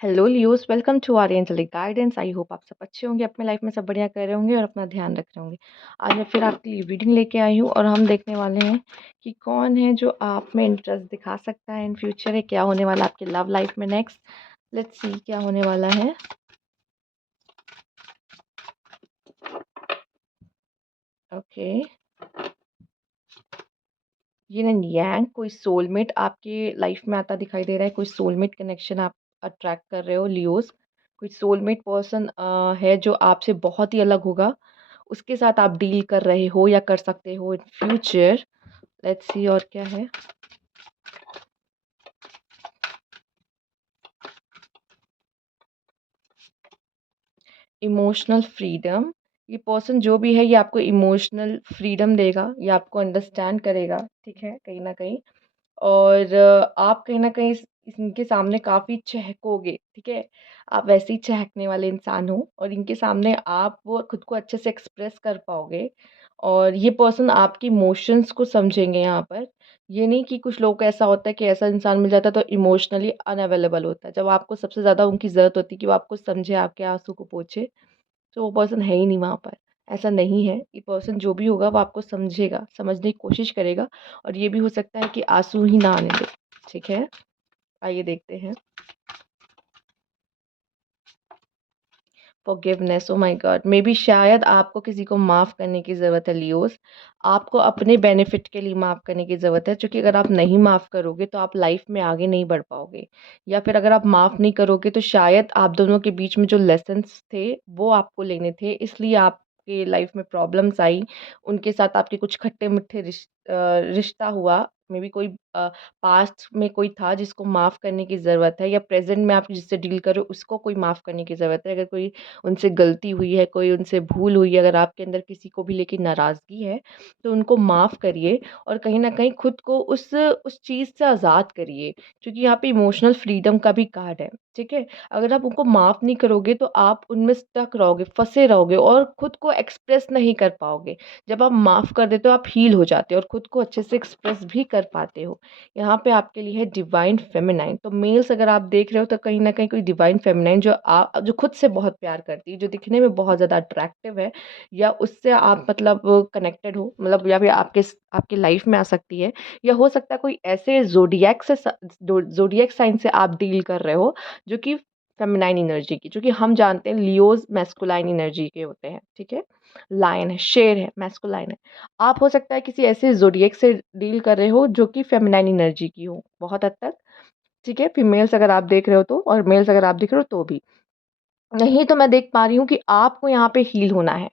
Hello Leos, welcome to our angelic guidance. I hope आप सब अच्छे होंगे, अपने लाइफ में सब बढ़िया कर रहे होंगे और अपना ध्यान रख रहे होंगे। आज मैं फिर आपके लिए रीडिंग लेके आई हूँ और हम देखने वाले हैं कि कौन है जो आप में इंटरेस्ट दिखा सकता है इन फ्यूचर है, क्या होने वाला आपकी लव लाइफ में नेक्स्ट। लेट्स सी क्या होने वाला है। ओके, ये ना यांग कोई सोलमेट आपके लाइफ में आता दिखाई दे रहा है। कोई सोलमेट कनेक्शन आप अट्रैक्ट कर रहे हो लियोस। कोई सोलमेट पर्सन है जो आपसे बहुत ही अलग होगा, उसके साथ आप डील कर रहे हो या कर सकते हो इन फ्यूचर। लेट्स सी और क्या है। इमोशनल फ्रीडम, ये पर्सन जो भी है ये आपको इमोशनल फ्रीडम देगा, ये आपको अंडरस्टैंड करेगा, ठीक है, कहीं ना कहीं। और आप कहीं न कहीं इनके सामने काफ़ी चहकोगे, ठीक है? आप वैसे ही चहकने वाले इंसान हो और इनके सामने आप वो खुद को अच्छे से एक्सप्रेस कर पाओगे और ये पर्सन आपकी इमोशंस को समझेंगे यहाँ पर। ये नहीं कि कुछ लोगों को ऐसा होता है कि ऐसा इंसान मिल जाता है तो इमोशनली अनअवेलेबल होता है। जब आपको सबसे ज़्यादा उनकी ज़रूरत होती है कि वो आपको समझे, आपके आँसू को पोंछे, तो वो पर्सन है ही नहीं वहाँ पर। ऐसा नहीं है, ये पर्सन जो भी होगा वो आपको समझेगा, समझने की कोशिश करेगा और ये भी हो सकता है कि आँसू ही ना आने दे, ठीक है? आइए देखते हैं। Forgiveness, oh my God! May be शायद आपको किसी को माफ़ करने की ज़रूरत है लियोज़। आपको अपने बेनिफिट के लिए माफ़ करने की ज़रूरत है, क्योंकि अगर आप नहीं माफ़ करोगे तो आप लाइफ़ में आगे नहीं बढ़ पाओगे। या फिर अगर आप माफ़ नहीं करोगे तो शायद आप दोनों के बीच में जो लेसन्स थे वो आपको लेने थे, इसलिए आपके लाइफ़ में प्रॉब्लम्स आई। उनके साथ आपके कुछ खट्टे-मीठे रिश्ता हुआ। मे बी कोई पास्ट में कोई था जिसको माफ़ करने की ज़रूरत है, या प्रेज़ेंट में आप जिससे डील कर रहे हो उसको कोई माफ़ करने की ज़रूरत है। अगर कोई उनसे गलती हुई है, कोई उनसे भूल हुई है, अगर आपके अंदर किसी को भी लेके नाराज़गी है, तो उनको माफ़ करिए और कहीं न कहीं खुद को उस चीज़ से आज़ाद करिए, क्योंकि यहाँ पे इमोशनल फ्रीडम का भी कार्ड है, ठीक है? अगर आप उनको माफ़ नहीं करोगे तो आप उनमें स्टक रहोगे, फँसे रहोगे और खुद को एक्सप्रेस नहीं कर पाओगे। जब आप माफ़ कर देते हो, आप हील हो जाते हो और खुद को अच्छे से एक्सप्रेस भी कर पाते हो। यहाँ पे आपके लिए है डिवाइन फेमिनाइन। तो मेल्स अगर आप देख रहे हो तो कहीं न कहीं कोई डिवाइन फेमिनाइन जो खुद से बहुत प्यार करती है, जो दिखने में बहुत ज़्यादा अट्रैक्टिव है, या उससे आप मतलब कनेक्टेड हो, मतलब या फिर आपकी लाइफ में आ सकती है, या हो सकता है कोई ऐसे ज़ोडिएक साइन से आप डील कर रहे हो जो कि फेमिनाइन एनर्जी की, क्योंकि हम जानते हैं लियोज़ मैस्कुलाइन एनर्जी के होते हैं, ठीक है? लायन है, शेर है, मैस्कुलाइन है। आप हो सकता है किसी ऐसे ज़ोडिएक से डील कर रहे हो जो कि फेमिनाइन एनर्जी की हो बहुत हद तक, ठीक है? फीमेल्स अगर आप देख रहे हो तो, और मेल्स अगर आप दिख रहे हो तो भी। नहीं तो मैं देख पा रही हूँ कि आपको यहाँ पे हील होना है,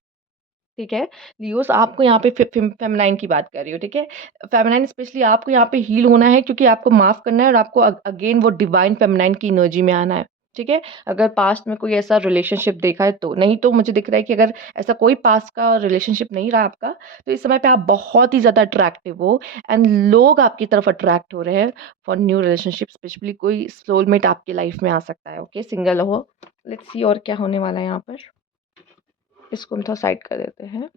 ठीक है? लियोज़ आपको यहाँ पे फेमिनाइन की बात कर रही हूँ, ठीक है? फेमिनाइन स्पेशली आपको यहाँ पे हील होना है, क्योंकि आपको माफ़ करना है और आपको अगेन वो डिवाइन फेमिनाइन की एनर्जी में आना है, ठीक है? अगर पास्ट में कोई ऐसा रिलेशनशिप देखा है तो, नहीं तो मुझे दिख रहा है कि अगर ऐसा कोई पास्ट का रिलेशनशिप नहीं रहा आपका, तो इस समय पे आप बहुत ही ज़्यादा अट्रैक्टिव हो एंड लोग आपकी तरफ अट्रैक्ट हो रहे हैं फॉर न्यू रिलेशनशिप। स्पेशली कोई सोलमेट आपकी लाइफ में आ सकता है, ओके? सिंगल हो। लेट्स सी और क्या होने वाला है यहाँ पर। इसको हम थोड़ा साइड कर देते हैं।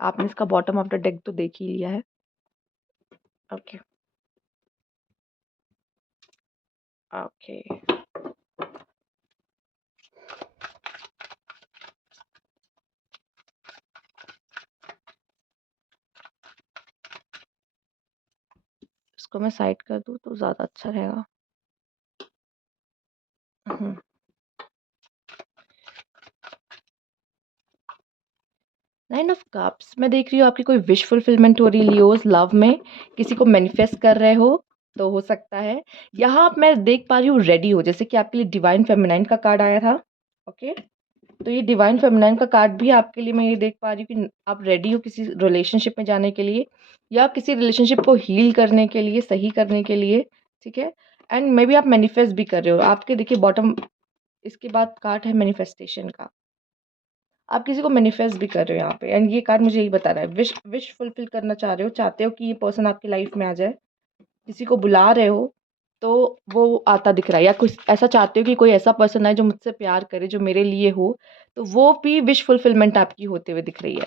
आपने इसका बॉटम ऑफ द डेक तो देख ही लिया है। Okay, okay. इसको मैं साइड कर दूँ तो ज़्यादा अच्छा रहेगा। हुँ। 9 ऑफ कप्स मैं देख रही हूँ आपकी कोई विश फुलफिलमेंट हो रही है लियोज़ लव में, किसी को मैनिफेस्ट कर रहे हो, तो हो सकता है। यहाँ मैं देख पा रही हूँ रेडी हो, जैसे कि आपके लिए डिवाइन फेमिनाइन का कार्ड आया था, ओके? तो ये डिवाइन फेमिनाइन का कार्ड भी आपके लिए, मैं ये देख पा रही हूँ कि आप रेडी हो किसी रिलेशनशिप में जाने के लिए, या किसी रिलेशनशिप को हील करने के लिए, सही करने के लिए, ठीक है? एंड मे बी आप मैनिफेस्ट भी कर रहे हो। आपके देखिए बॉटम, इसके बाद कार्ड है मैनिफेस्टेशन का। आप किसी को मैनिफेस्ट भी कर रहे हो यहाँ पे, एंड ये कार्ड मुझे यही बता रहा है, विश विश फुलफिल करना चाह रहे हो, चाहते हो कि ये पर्सन आपकी लाइफ में आ जाए, किसी को बुला रहे हो तो वो आता दिख रहा है, या कुछ ऐसा चाहते हो कि कोई ऐसा पर्सन आए जो मुझसे प्यार करे, जो मेरे लिए हो, तो वो भी विश फुलफिलमेंट आपकी होते हुए दिख रही है।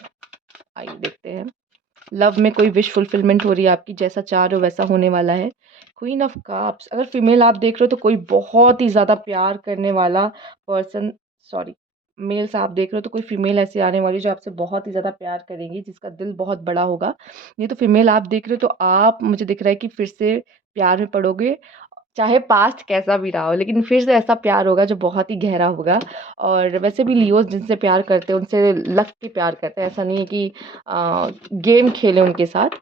आइए देखते हैं। लव में कोई विश फुलफिलमेंट हो रही है आपकी, जैसा चाह रहे हो वैसा होने वाला है। क्वीन ऑफ कप्स, अगर फीमेल आप देख रहे हो तो कोई बहुत ही ज़्यादा प्यार करने वाला पर्सन, सॉरी, मेल्स आप देख रहे हो तो कोई फीमेल ऐसी आने वाली जो आपसे बहुत ही ज़्यादा प्यार करेगी, जिसका दिल बहुत बड़ा होगा। नहीं तो फीमेल आप देख रहे हो तो आप, मुझे दिख रहा है कि फिर से प्यार में पड़ोगे, चाहे पास्ट कैसा भी रहा हो, लेकिन फिर से ऐसा प्यार होगा जो बहुत ही गहरा होगा। और वैसे भी लियोज़ जिनसे प्यार करते हैं उनसे लग के प्यार करते हैं, ऐसा नहीं है कि गेम खेलें उनके साथ।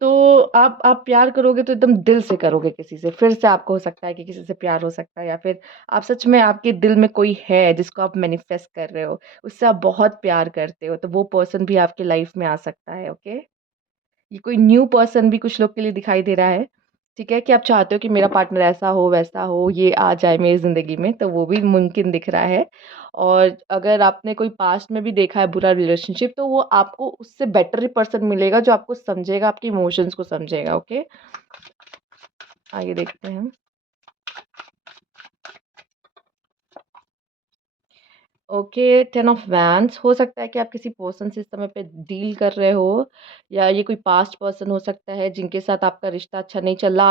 तो आप प्यार करोगे तो एकदम दिल से करोगे किसी से, फिर से आपको हो सकता है कि किसी से प्यार हो सकता है, या फिर आप सच में, आपके दिल में कोई है जिसको आप मैनिफेस्ट कर रहे हो, उससे आप बहुत प्यार करते हो, तो वो पर्सन भी आपकी लाइफ में आ सकता है, ओके? ये कोई न्यू पर्सन भी कुछ लोग के लिए दिखाई दे रहा है, ठीक है? कि आप चाहते हो कि मेरा पार्टनर ऐसा हो, वैसा हो, ये आ जाए मेरी ज़िंदगी में, तो वो भी मुमकिन दिख रहा है। और अगर आपने कोई पास्ट में भी देखा है बुरा रिलेशनशिप, तो वो आपको उससे बेटर पर्सन मिलेगा जो आपको समझेगा, आपके इमोशंस को समझेगा, ओके? आगे देखते हैं। ओके, 10 ऑफ वैंड्स, हो सकता है कि आप किसी पर्सन से इस समय पे डील कर रहे हो, या ये कोई पास्ट पर्सन हो सकता है जिनके साथ आपका रिश्ता अच्छा नहीं चल रहा,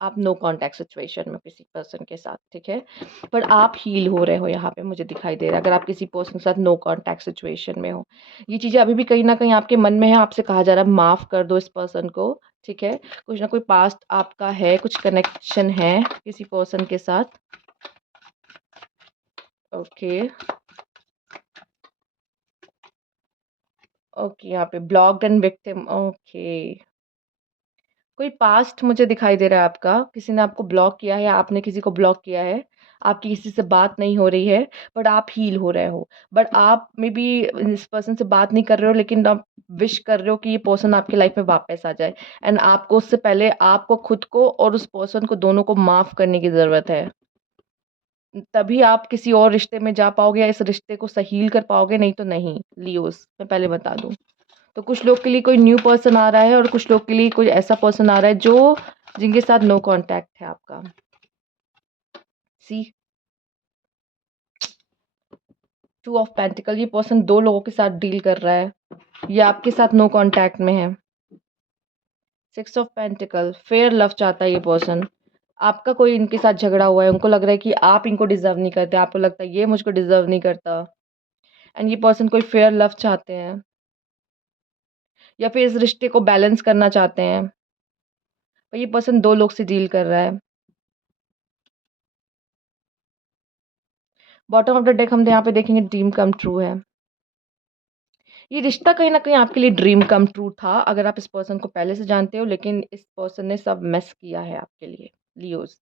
आप नो कॉन्टैक्ट सिचुएशन में किसी पर्सन के साथ, ठीक है? पर आप हील हो रहे हो, यहाँ पे मुझे दिखाई दे रहा है, अगर आप किसी पर्सन के साथ नो कॉन्टैक्ट सिचुएशन में हो। ये चीज़ें अभी भी कहीं न कहीं आपके मन में है, आपसे कहा जा रहा है माफ़ कर दो इस पर्सन को, ठीक है? कुछ ना कोई पास्ट आपका है, कुछ कनेक्शन है किसी पर्सन के साथ। ओके। ओके, यहाँ पे ब्लॉक्ड एंड विक्टिम, ओके। कोई पास्ट मुझे दिखाई दे रहा है आपका, किसी ने आपको ब्लॉक किया है या आपने किसी को ब्लॉक किया है, आपकी किसी से बात नहीं हो रही है, बट आप हील हो रहे हो। बट आप मे बी इस पर्सन से बात नहीं कर रहे हो, लेकिन आप विश कर रहे हो कि ये पर्सन आपकी लाइफ में वापस आ जाए, एंड आपको उससे पहले आपको खुद को और उस पर्सन को, दोनों को माफ़ करने की ज़रूरत है। तभी आप किसी और रिश्ते में जा पाओगे या इस रिश्ते को हील कर पाओगे, नहीं तो नहीं, लियोज़, मैं पहले बता दूँ। तो कुछ लोग के लिए कोई न्यू पर्सन आ रहा है और कुछ लोग के लिए कोई ऐसा पर्सन आ रहा है जो, जिनके साथ नो कॉन्टैक्ट है आपका। सी, 2 ऑफ पेंटिकल, ये पर्सन 2 लोगों के साथ डील कर रहा है, ये आपके साथ नो कॉन्टैक्ट में है। 6 ऑफ पेंटिकल, फेयर लव चाहता है ये पर्सन। आपका कोई इनके साथ झगड़ा हुआ है, उनको लग रहा है कि आप इनको डिज़र्व नहीं करते, आपको लगता है ये मुझको डिज़र्व नहीं करता, एंड ये पर्सन कोई फेयर लव चाहते हैं, या फिर इस रिश्ते को बैलेंस करना चाहते हैं। और ये पर्सन 2 लोग से डील कर रहा है। बॉटम ऑफ द डेक हम यहाँ पे देखेंगे ड्रीम कम ट्रू है। ये रिश्ता कहीं न कहीं आपके लिए ड्रीम कम ट्रू था, अगर आप इस पर्सन को पहले से जानते हो, लेकिन इस पर्सन ने सब मेस किया है आपके लिए, लियोज़।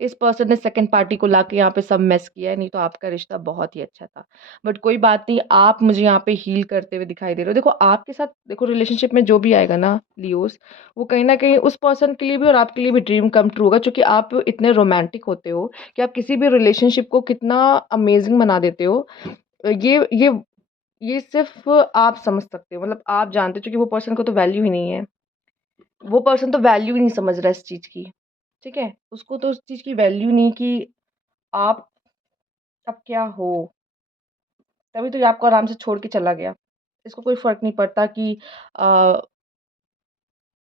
इस पर्सन ने सेकंड पार्टी को लाके यहाँ पे सब मेस किया है, नहीं तो आपका रिश्ता बहुत ही अच्छा था। बट कोई बात नहीं, आप मुझे यहाँ पे हील करते हुए दिखाई दे रहे हो। देखो आपके साथ, देखो रिलेशनशिप में जो भी आएगा ना लियोज़, वो कहीं न कहीं उस पर्सन के लिए भी और आपके लिए भी ड्रीम कम ट्रू होगा, क्योंकि आप इतने रोमांटिक होते हो कि आप किसी भी रिलेशनशिप को कितना अमेज़िंग बना देते हो। ये सिर्फ़ आप समझ सकते हो, मतलब आप जानते हो, क्योंकि वो पर्सन को तो वैल्यू ही नहीं है। वो पर्सन तो वैल्यू ही नहीं समझ रहा इस चीज़ की, ठीक है? उसको तो उस चीज़ की वैल्यू नहीं कि आप अब क्या हो? तभी तो ये आपको आराम से छोड़ के चला गया। इसको कोई फ़र्क नहीं पड़ता कि अ,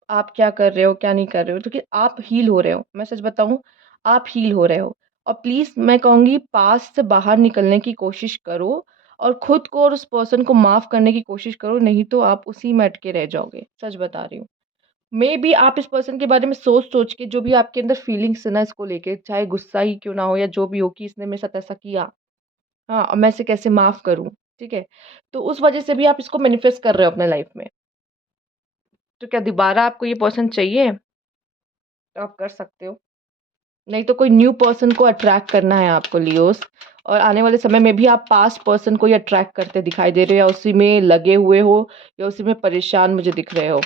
आप क्या कर रहे हो, क्या नहीं कर रहे हो, क्योंकि आप हील हो रहे हो। मैं सच बताऊँ, आप हील हो रहे हो। और प्लीज़ मैं कहूँगी, पास्ट से बाहर निकलने की कोशिश करो और खुद को और उस पर्सन को माफ़ करने की कोशिश करो, नहीं तो आप उसी में अटके रह जाओगे। सच बता रही हूँ। मेबी आप इस पर्सन के बारे में सोच-सोच के, जो भी आपके अंदर फीलिंग्स है ना इसको लेके, चाहे गुस्सा ही क्यों ना हो या जो भी हो, कि इसने मेरे साथ ऐसा किया, हाँ, और मैं इसे कैसे माफ़ करूँ, ठीक है? तो उस वज़ह से भी आप इसको मैनिफेस्ट कर रहे हो अपने लाइफ़ में। तो क्या दोबारा आपको ये पर्सन चाहिए? तो आप कर सकते हो। नहीं तो कोई न्यू पर्सन को अट्रैक्ट करना है आपको लियोज़, और आने वाले समय में भी आप पास्ट पर्सन को ही अट्रैक्ट करते दिखाई दे रहे हो, या उसी में लगे हुए हो, या उसी में परेशान मुझे दिख रहे हो।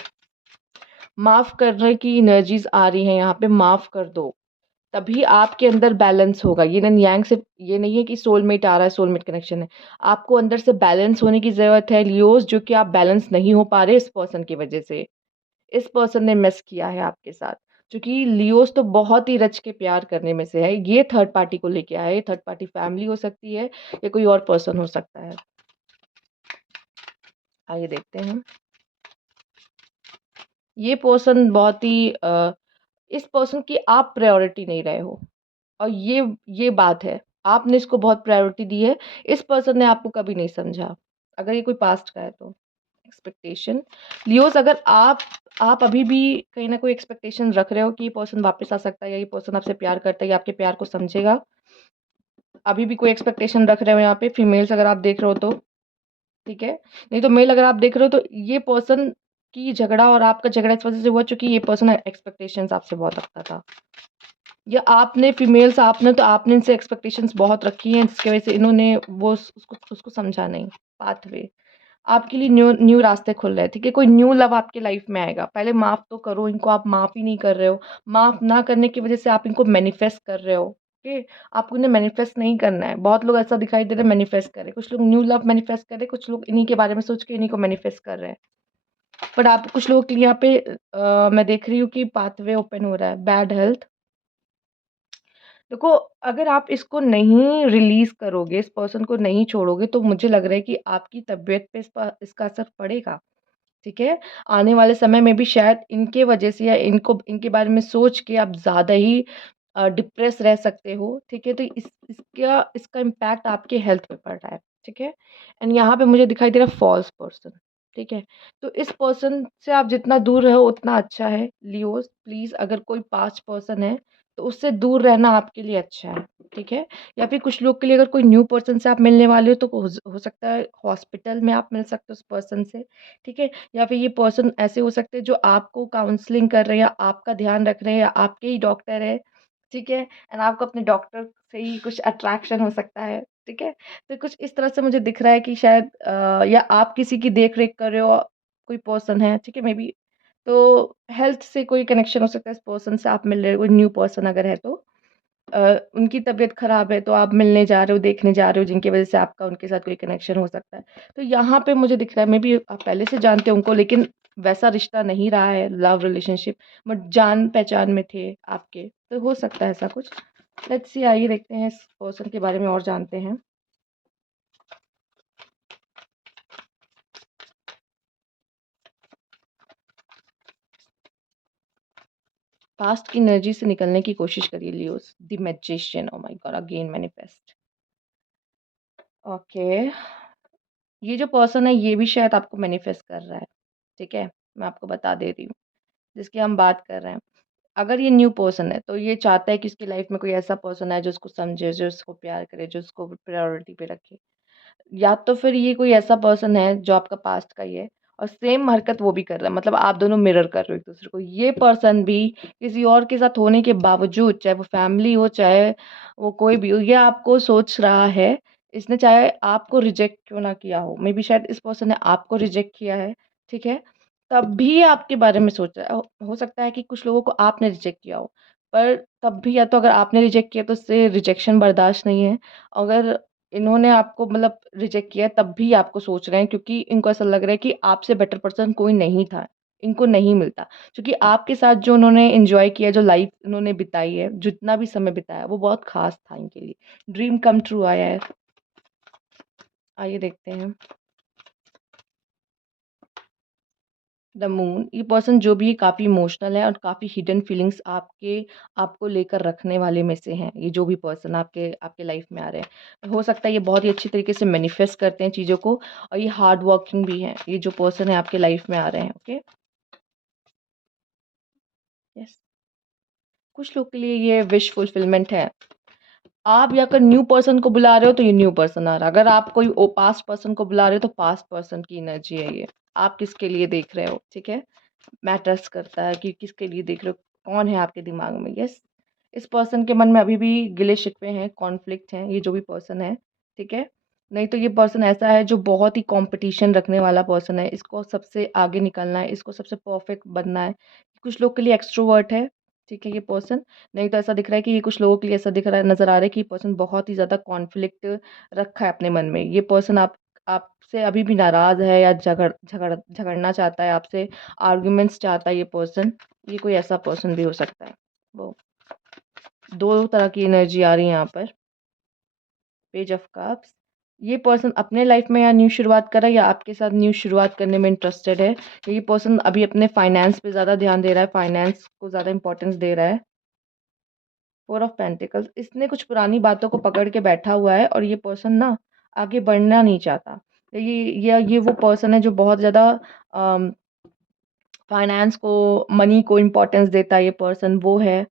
माफ़ करने की एनर्जीज़ आ रही हैं यहाँ पे, माफ़ कर दो। तभी आपके अंदर बैलेंस होगा। यिन एंड यांग सिर्फ़ ये नहीं है कि सोलमेट आ रहा है, सोलमेट कनेक्शन है। आपको अंदर से बैलेंस होने की ज़रूरत है लियोज़, जो कि आप बैलेंस नहीं हो पा रहे इस पर्सन की वज़ह से। इस पर्सन ने मेस किया है आपके साथ। क्योंकि लियोज़ तो बहुत ही रच के प्यार करने में से है। ये थर्ड पार्टी को लेके आया है। ये थर्ड पार्टी फैमिली हो सकती है या कोई और पर्सन हो सकता है। आइए देखते हैं। ये पर्सन बहुत ही इस पर्सन की आप प्रायोरिटी नहीं रहे हो, और ये बात है। आपने इसको बहुत प्रायोरिटी दी है, इस पर्सन ने आपको कभी नहीं समझा। अगर ये कोई पास्ट का है तो। एक्सपेक्टेशन, लियोज़, अगर आप अभी भी कहीं न कोई एक्सपेक्टेशन रख रहे हो कि ये पर्सन वापस आ सकता है, या ये पर्सन आपसे प्यार करता है या आपके प्यार को समझेगा, अभी भी कोई एक्सपेक्टेशन रख रहे हो यहाँ पे, फीमेल्स अगर आप देख रहे हो तो, ठीक है? नहीं तो मेल अगर आप देख रहे हो तो ये पर्सन की झगड़ा और आपका झगड़ा इस वज़ह से हुआ चूँकि ये पर्सन एक्सपेक्टेशंस आपसे बहुत रखता था। या आपने फीमेल्स, आपने इनसे एक्सपेक्टेशंस बहुत रखी हैं, जिसकी वज़ह से इन्होंने वो उसको समझा नहीं। पाथवे, आपके लिए न्यू न्यू रास्ते खुल रहे हैं, ठीक है? कोई न्यू लव आपके लाइफ में आएगा। पहले माफ़ तो करो इनको, आप माफ़ ही नहीं कर रहे हो। माफ़ ना करने की वज़ह से आप इनको मैनिफेस्ट कर रहे हो, ओके? आपको इन्हें मैनिफेस्ट नहीं करना है। बहुत लोग ऐसा दिखाई दे रहे हैं मैनिफेस्ट कर रहे हैं। कुछ लोग न्यू लव मैनिफेस्ट कर रहे हैं, कुछ लोग इन्हीं के बारे में सोच के इन्हीं को मैनिफेस्ट कर रहे हैं। बट आप कुछ लोगों के लिए यहाँ पे मैं देख रही हूँ कि पाथवे ओपन हो रहा है। बैड हेल्थ, देखो, अगर आप इसको नहीं रिलीज़ करोगे, इस पर्सन को नहीं छोड़ोगे, तो मुझे लग रहा है कि आपकी तबीयत पे इसका असर पड़ेगा, ठीक है? आने वाले समय में भी शायद इनके वजह से या इनके बारे में सोच के आप ज़्यादा ही डिप्रेस रह सकते हो, ठीक है? तो इसका इम्पैक्ट आपके हेल्थ पे पड़ रहा है, ठीक है? एंड यहाँ पे मुझे दिखाई दे रहा है फ़ॉल्स पर्सन, ठीक है? तो इस पर्सन से आप जितना दूर रहो उतना अच्छा है। लियोज़, प्लीज़, अगर कोई पास्ट पर्सन है, तो उससे दूर रहना आपके लिए अच्छा है, ठीक है? या फिर कुछ लोग के लिए अगर कोई न्यू पर्सन से आप मिलने वाले हो, तो हो सकता है हॉस्पिटल में आप मिल सकते हो उस पर्सन से, ठीक है? या फिर ये पर्सन ऐसे हो सकते हैं जो आपको काउंसलिंग कर रहे हैं या आपका ध्यान रख रहे हैं या आपके ही डॉक्टर है, ठीक है? एंड आपको अपने डॉक्टर से ही कुछ अट्रैक्शन हो सकता है, ठीक है? तो कुछ इस तरह से मुझे दिख रहा है कि शायद या आप किसी की देख-रेख कर रहे हो, कोई पर्सन है, ठीक है? मेबी तो हेल्थ से कोई कनेक्शन हो सकता है, इस पर्सन से आप मिल रहे हो, कोई न्यू पर्सन अगर है तो। उनकी तबीयत ख़राब है तो आप मिलने जा रहे हो, देखने जा रहे हो, जिनकी वज़ह से आपका उनके साथ कोई कनेक्शन हो सकता है। तो यहाँ पे मुझे दिख रहा है, मेबी आप पहले से जानते हो उनको, लेकिन वैसा रिश्ता नहीं रहा है, लव रिलेशनशिप, बट जान-पहचान में थे आपके, तो हो सकता है ऐसा कुछ। लेट्स सी, आइए देखते हैं इस पर्सन के बारे में और जानते हैं। पास्ट की एनर्जी से निकलने की कोशिश करिए Leos. The magician, oh my god, again manifest. Okay, ये जो पर्सन है ये भी शायद आपको मैनिफेस्ट कर रहा है, ठीक है? मैं आपको बता दे रही हूँ, जिसकी हम बात कर रहे हैं। अगर ये न्यू पर्सन है, तो ये चाहता है कि उसकी लाइफ़ में कोई ऐसा पर्सन आए जो उसको समझे, जो उसको प्यार करे, जो उसको प्रायोरिटी पे रखे। या तो फिर ये कोई ऐसा पर्सन है जो आपका पास्ट का ही है और सेम हरकत वो भी कर रहा है, मतलब आप दोनों मिरर कर रहे हो एक-दूसरे को। ये पर्सन भी किसी और के साथ होने के बावजूद, चाहे वो फैमिली हो, चाहे वो कोई भी हो, ये आपको सोच रहा है, इसने चाहे आपको रिजेक्ट क्यों ना किया हो, मेबी शायद इस पर्सन ने आपको रिजेक्ट किया है, ठीक है? तब भी आपके बारे में सोच रहा है। हो सकता है कि कुछ लोगों को आपने रिजेक्ट किया हो, पर तब भी या तो अगर आपने रिजेक्ट किया तो उससे रिजेक्शन बर्दाश्त नहीं है। अगर इन्होंने आपको मतलब रिजेक्ट किया है, तब भी आपको सोच रहे हैं, क्योंकि इनको ऐसा लग रहा है कि आपसे बेटर पर्सन कोई नहीं था, इनको नहीं मिलता। क्योंकि आपके साथ जो उन्होंने एन्जॉय किया, जो लाइफ़ उन्होंने बिताई है, जितना भी समय बिताया, वो बहुत ख़ास था इनके लिए। ड्रीम कम ट्रू आया है। आइए देखते हैं। द मून, ये पर्सन जो भी है काफ़ी इमोशनल है और काफ़ी हिडन फीलिंग्स आपको लेकर रखने वाले में से हैं। ये जो भी पर्सन आपके आपके लाइफ में आ रहे हैं, हो सकता है ये बहुत ही अच्छी तरीके से मैनिफेस्ट करते हैं चीज़ों को, और ये हार्ड वर्किंग भी हैं। ये जो पर्सन है आपके लाइफ में आ रहे हैं, ओके? यस। कुछ लोग के लिए ये विश फुलफिलमेंट है। आप या अगर न्यू पर्सन को बुला रहे हो तो ये न्यू पर्सन आ रहा है। अगर आप कोई पास्ट पर्सन को बुला रहे हो तो पास्ट पर्सन की एनर्जी है ये। आप किसके लिए देख रहे हो, ठीक है? मैटर्स करता है कि किसके लिए देख रहे हो, कौन है आपके दिमाग में। यस, इस पर्सन के मन में अभी भी गिले-शिकवे हैं, कॉन्फ्लिक्ट हैं, ये जो भी पर्सन है, ठीक है? नहीं तो ये पर्सन ऐसा है जो बहुत ही कॉम्पिटिशन रखने वाला पर्सन है, इसको सबसे आगे निकलना है, इसको सबसे परफेक्ट बनना है। कुछ लोग के लिए एक्सट्रोवर्ट है, ठीक है ये पर्सन। नहीं तो ऐसा दिख रहा है कि ये कुछ लोगों के लिए ऐसा दिख रहा है, नज़र आ रहा है कि ये पर्सन बहुत ही ज़्यादा कॉन्फ्लिक्ट रखा है अपने मन में। ये पर्सन आपसे अभी भी नाराज़ है या झगड़ना चाहता है आपसे, आर्ग्यूमेंट्स चाहता है ये पर्सन। ये कोई ऐसा पर्सन भी हो सकता है। वो 2 तरह की एनर्जी आ रही है यहाँ पर। पेज ऑफ कप्स, ये पर्सन अपने लाइफ में या न्यू शुरुआत कर रहा है या आपके साथ न्यू शुरुआत करने में इंटरेस्टेड है। ये पर्सन अभी अपने फाइनेंस पे ज़्यादा ध्यान दे रहा है, फाइनेंस को ज़्यादा इंपॉर्टेंस दे रहा है। 4 ऑफ पेंटिकल्स, इसने कुछ पुरानी बातों को पकड़ के बैठा हुआ है और ये पर्सन ना आगे बढ़ना नहीं चाहता। ये वो पर्सन है जो बहुत ज़्यादा फाइनेंस को, मनी को इम्पोर्टेंस देता है, ये पर्सन वो है।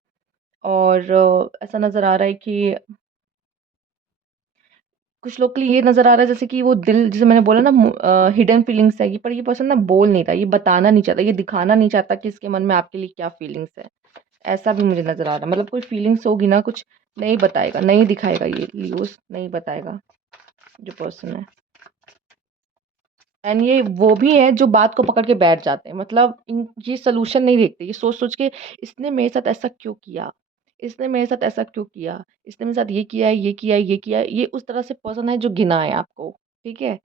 और ऐसा नज़र आ रहा है कि कुछ लोग के लिए ये नज़र आ रहा है जैसे कि वो दिल, जैसे मैंने बोला ना, हिडन फीलिंग्स है ये, पर ये पर्सन ना बोल नहीं रहा, ये बताना नहीं चाहता, ये दिखाना नहीं चाहता कि इसके मन में आपके लिए क्या फीलिंग्स है। ऐसा भी मुझे नज़र आ रहा है, मतलब कोई फीलिंग्स होगी ना, कुछ नहीं बताएगा, नहीं दिखाएगा, ये लियोस नहीं बताएगा जो पर्सन है। एंड ये वो भी है जो बात को पकड़ के बैठ जाते हैं, मतलब ये सोल्यूशन नहीं देखते, ये सोच सोच के इसने मेरे साथ ऐसा क्यों किया, इसने मेरे साथ ऐसा क्यों किया, इसने मेरे साथ ये किया है, ये किया है, ये किया है। ये उस तरह से पर्सन है जो गिना है आपको, ठीक है।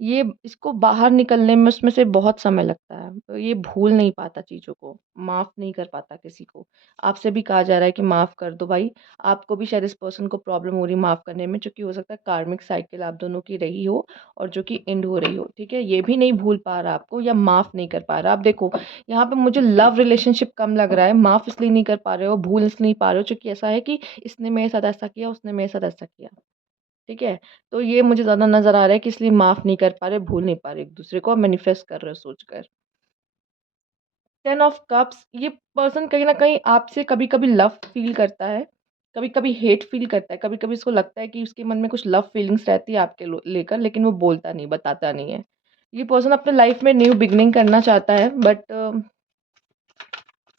ये इसको बाहर निकलने में उसमें से बहुत समय लगता है, तो ये भूल नहीं पाता चीज़ों को, माफ़ नहीं कर पाता किसी को। आपसे भी कहा जा रहा है कि माफ़ कर दो भाई। आपको भी शायद इस पर्सन को प्रॉब्लम हो रही है माफ़ करने में, क्योंकि हो सकता है कार्मिक साइकिल आप दोनों की रही हो और जो कि एंड हो रही हो, ठीक है? ये भी नहीं भूल पा रहा आपको या माफ़ नहीं कर पा रहा। आप देखो, यहाँ पे मुझे लव रिलेशनशिप कम लग रहा है, माफ़ इसलिए नहीं कर पा रहे हो, भूल इसलिए नहीं पा रहे हो क्योंकि ऐसा है कि इसने मेरे साथ ऐसा किया, उसने मेरे साथ ऐसा किया, ठीक है? तो ये मुझे ज़्यादा नज़र आ रहा है कि इसलिए माफ़ नहीं कर पा रहे, भूल नहीं पा रहे एक-दूसरे को, मैनिफेस्ट कर रहे हो सोचकर। 10 ऑफ कप्स, ये पर्सन कहीं न कहीं आपसे कभी-कभी लव फ़ील करता है, कभी-कभी हेट फ़ील करता है, कभी-कभी इसको लगता है कि उसके मन में कुछ लव फ़ीलिंग्स रहती है आपके लो लेकर, लेकिन वो बोलता नहीं, बताता नहीं है। ये पर्सन अपने लाइफ़ में न्यू बिगिनिंग करना चाहता है, बट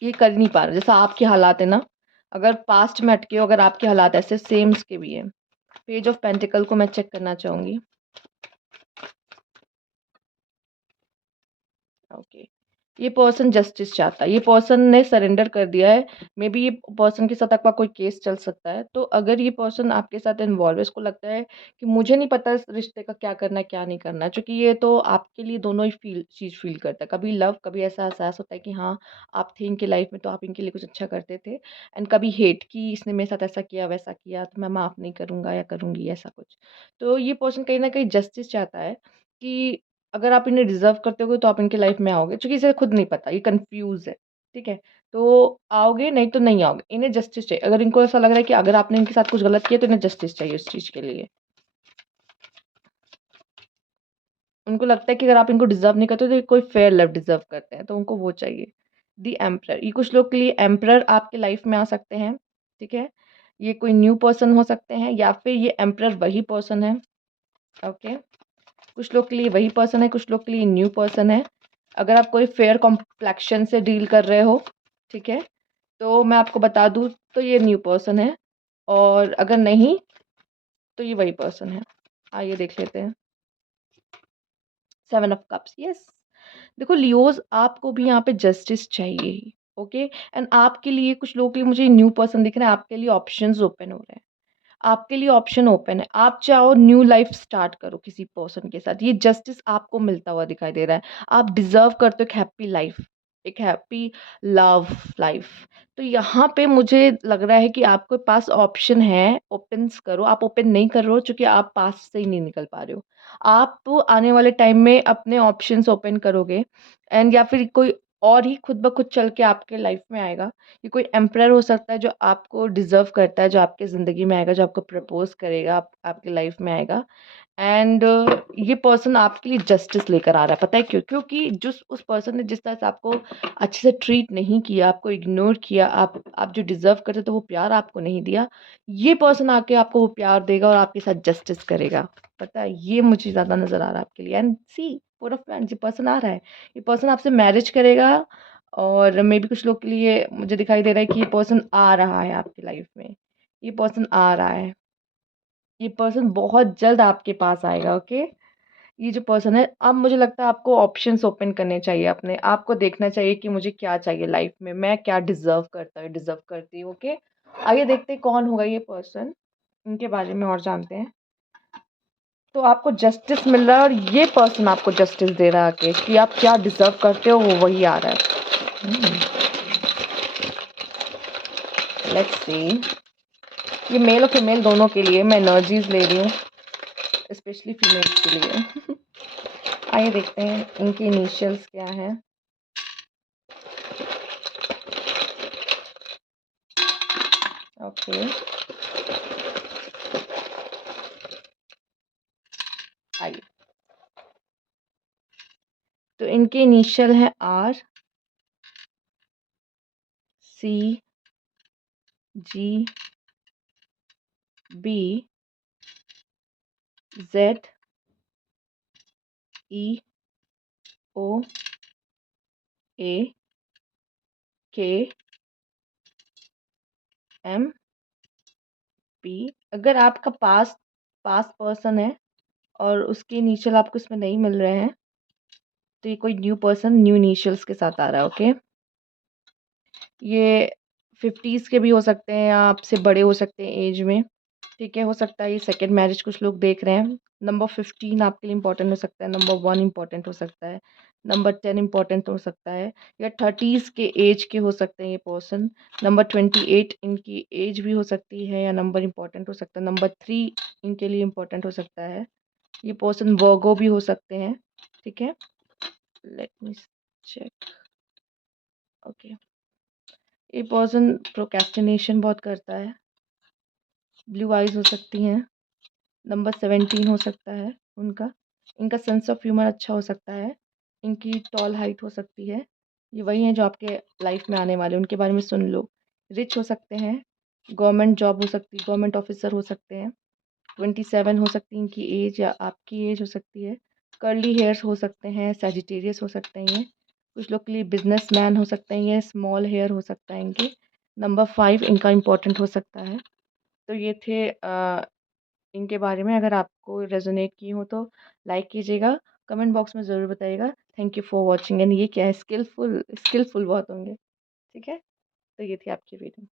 ये कर नहीं पा रहा। जैसा आपके हालात है ना, अगर पास्ट में अटके हो, अगर आपके हालात ऐसे सेम इसके भी हैं। पेज ऑफ पेंटिकल को मैं चेक करना चाहूँगी। ओके, ये पर्सन जस्टिस चाहता है, ये पर्सन ने सरेंडर कर दिया है। मे बी ये पर्सन के साथ आपका कोई केस चल सकता है, तो अगर ये पर्सन आपके साथ इन्वॉल्व है, इसको लगता है कि मुझे नहीं पता इस रिश्ते का क्या करना है, क्या नहीं करना है, क्योंकि ये तो आपके लिए दोनों ही चीज़ फ़ील करता है। कभी लव, कभी ऐसा एहसास होता है कि हाँ, आप थे इनकी लाइफ़ में तो आप इनके लिए कुछ अच्छा करते थे, एंड कभी हेट कि इसने मेरे साथ ऐसा किया, वैसा किया, तो मैं माफ़ नहीं करूँगा या करूँगी, ऐसा कुछ। तो ये पर्सन कहीं न कहीं जस्टिस चाहता है कि अगर आप इन्हें डिज़र्व करते होगे तो आप इनकी लाइफ़ में आओगे, क्योंकि इसे खुद नहीं पता, ये कन्फ्यूज़ है, ठीक है? तो आओगे, नहीं तो नहीं आओगे। इन्हें जस्टिस चाहिए, अगर इनको ऐसा लग रहा है कि अगर आपने इनके साथ कुछ गलत किया तो इन्हें जस्टिस चाहिए उस चीज़ के लिए। उनको लगता है कि अगर आप इनको डिज़र्व नहीं करते तो ये कोई फेयर लव डिज़र्व करते हैं, तो उनको वो चाहिए। द एम्परर, ये कुछ लोग के लिए एम्परर आपके लाइफ़ में आ सकते हैं, ठीक है? ये कोई न्यू पर्सन हो सकते हैं या फिर ये एम्परर वही पर्सन है, ओके? कुछ लोग के लिए वही पर्सन है, कुछ लोग के लिए न्यू पर्सन है। अगर आप कोई फेयर कॉम्प्लेक्शन से डील कर रहे हो, ठीक है? तो मैं आपको बता दूँ तो ये न्यू पर्सन है, और अगर नहीं तो ये वही पर्सन है। आइए देख लेते हैं। 7 ऑफ कप्स, यस। देखो लियोज़, आपको भी यहाँ पे जस्टिस चाहिए ही, ओके? एंड आपके लिए, कुछ लोगों के लिए मुझे न्यू पर्सन दिख रहा है, आपके लिए ऑप्शंस ओपन हो रहे हैं। आपके लिए ऑप्शन ओपन है। आप चाहो न्यू लाइफ स्टार्ट करो किसी पर्सन के साथ। ये जस्टिस आपको मिलता हुआ दिखाई दे रहा है। आप डिज़र्व करते हो एक हैप्पी लाइफ, एक हैप्पी लव लाइफ। तो यहाँ पे मुझे लग रहा है कि आपके पास ऑप्शन है, ओपन्स करो। आप ओपन नहीं कर रहे हो क्योंकि आप पास से ही नहीं निकल पा रहे हो। आप तो आने वाले टाइम में अपने ऑप्शंस ओपन करोगे, एंड या फिर कोई और ही खुद ब खुद चल के आपके लाइफ में आएगा। ये कोई एम्परर हो सकता है जो आपको डिज़र्व करता है, जो आपके ज़िंदगी में आएगा, जो आपको प्रपोज़ करेगा, आपकी लाइफ में आएगा। एंड ये पर्सन आपके लिए जस्टिस लेकर आ रहा है, पता है क्यों? क्योंकि जिस उस पर्सन ने जिस तरह से आपको अच्छे से ट्रीट नहीं किया, आपको इग्नोर किया, आप जो डिज़र्व करते थे वो प्यार आपको नहीं दिया, ये पर्सन आके आपको वो प्यार देगा और आपके साथ जस्टिस करेगा। पता है, ये मुझे ज़्यादा नज़र आ रहा है आपके लिए। एंड सी, 4 ऑफ वैंड्स, ये पर्सन आ रहा है। ये पर्सन आपसे मैरिज करेगा, और मे बी कुछ लोग के लिए मुझे दिखाई दे रहा है कि ये पर्सन आ रहा है आपकी लाइफ में। ये पर्सन आ रहा है। ये पर्सन बहुत जल्द आपके पास आएगा, ओके? ये जो पर्सन है, अब मुझे लगता है आपको ऑप्शंस ओपन करने चाहिए अपने। आपको देखना चाहिए कि मुझे क्या चाहिए लाइफ में, मैं क्या डिज़र्व करता हूँ, डिज़र्व करती हूँ, ओके? आइए देखते हैं कौन होगा ये पर्सन, इनके बारे में और जानते हैं। तो आपको जस्टिस मिल रहा है और ये पर्सन आपको जस्टिस दे रहा है आके कि आप क्या डिज़र्व करते हो, वो वही आ रहा है। लेट्स सी, ये मेल और फीमेल दोनों के लिए मैं एनर्जीज़ ले रही हूँ। स्पेशली फीमेल्स के लिए। आइए देखते हैं इनके इनिशियल्स क्या हैं। ओके, आइए। तो इनके इनिशियल है R, C, G, B, Z, E, O, A, K, M, P. अगर आपका पास्ट पर्सन है और उसके इनिशियल आपको इसमें नहीं मिल रहे हैं, तो ये कोई न्यू पर्सन न्यू इनिशियल्स के साथ आ रहा है। ओके, ये 50s के भी हो सकते हैं या आपसे बड़े हो सकते हैं एज में। ठीक है, हो सकता है ये सेकंड मैरिज कुछ लोग देख रहे हैं। नंबर 15 आपके लिए इंपॉर्टेंट हो सकता है, नंबर 1 इंपॉर्टेंट हो सकता है, नंबर 10 इंपॉर्टेंट हो सकता है, या 30s के एज के हो सकते हैं ये पर्सन। नंबर 28 इनकी एज भी हो सकती है या नंबर इंपॉर्टेंट हो सकता है। नंबर 3 इनके लिए इंपॉर्टेंट हो सकता है। ये पर्सन वर्गो भी हो सकते हैं। ठीक है, लेट मी चेक। ओके, ये पर्सन प्रोक्रेस्टिनेशन बहुत करता है। ब्लू आइज हो सकती हैं। नंबर 17 हो सकता है उनका। इनका सेंस ऑफ ह्यूमर अच्छा हो सकता है। इनकी टॉल हाइट हो सकती है। ये वही हैं जो आपके लाइफ में आने वाले, उनके बारे में सुन लो। रिच हो सकते हैं। गवर्नमेंट जॉब हो सकती है, गवर्नमेंट ऑफिसर हो सकते हैं। 27 हो सकती है इनकी एज या आपकी एज हो सकती है। कर्ली हेयर्स हो सकते हैं, सैजिटेरियस हो सकते हैं ये। कुछ लोग के लिए बिजनेसमैन हो सकते हैं ये। स्मॉल हेयर हो सकता है इनके। नंबर 5 इनका इम्पोर्टेंट हो सकता है। तो ये थे इनके बारे में। अगर आपको रेजोनेट की हो तो लाइक कीजिएगा, कमेंट बॉक्स में ज़रूर बताइएगा। Thank you for watching. And ये क्या है, स्किलफुल स्किलफुल बहुत होंगे। ठीक है, तो ये थी आपकी वीडियो।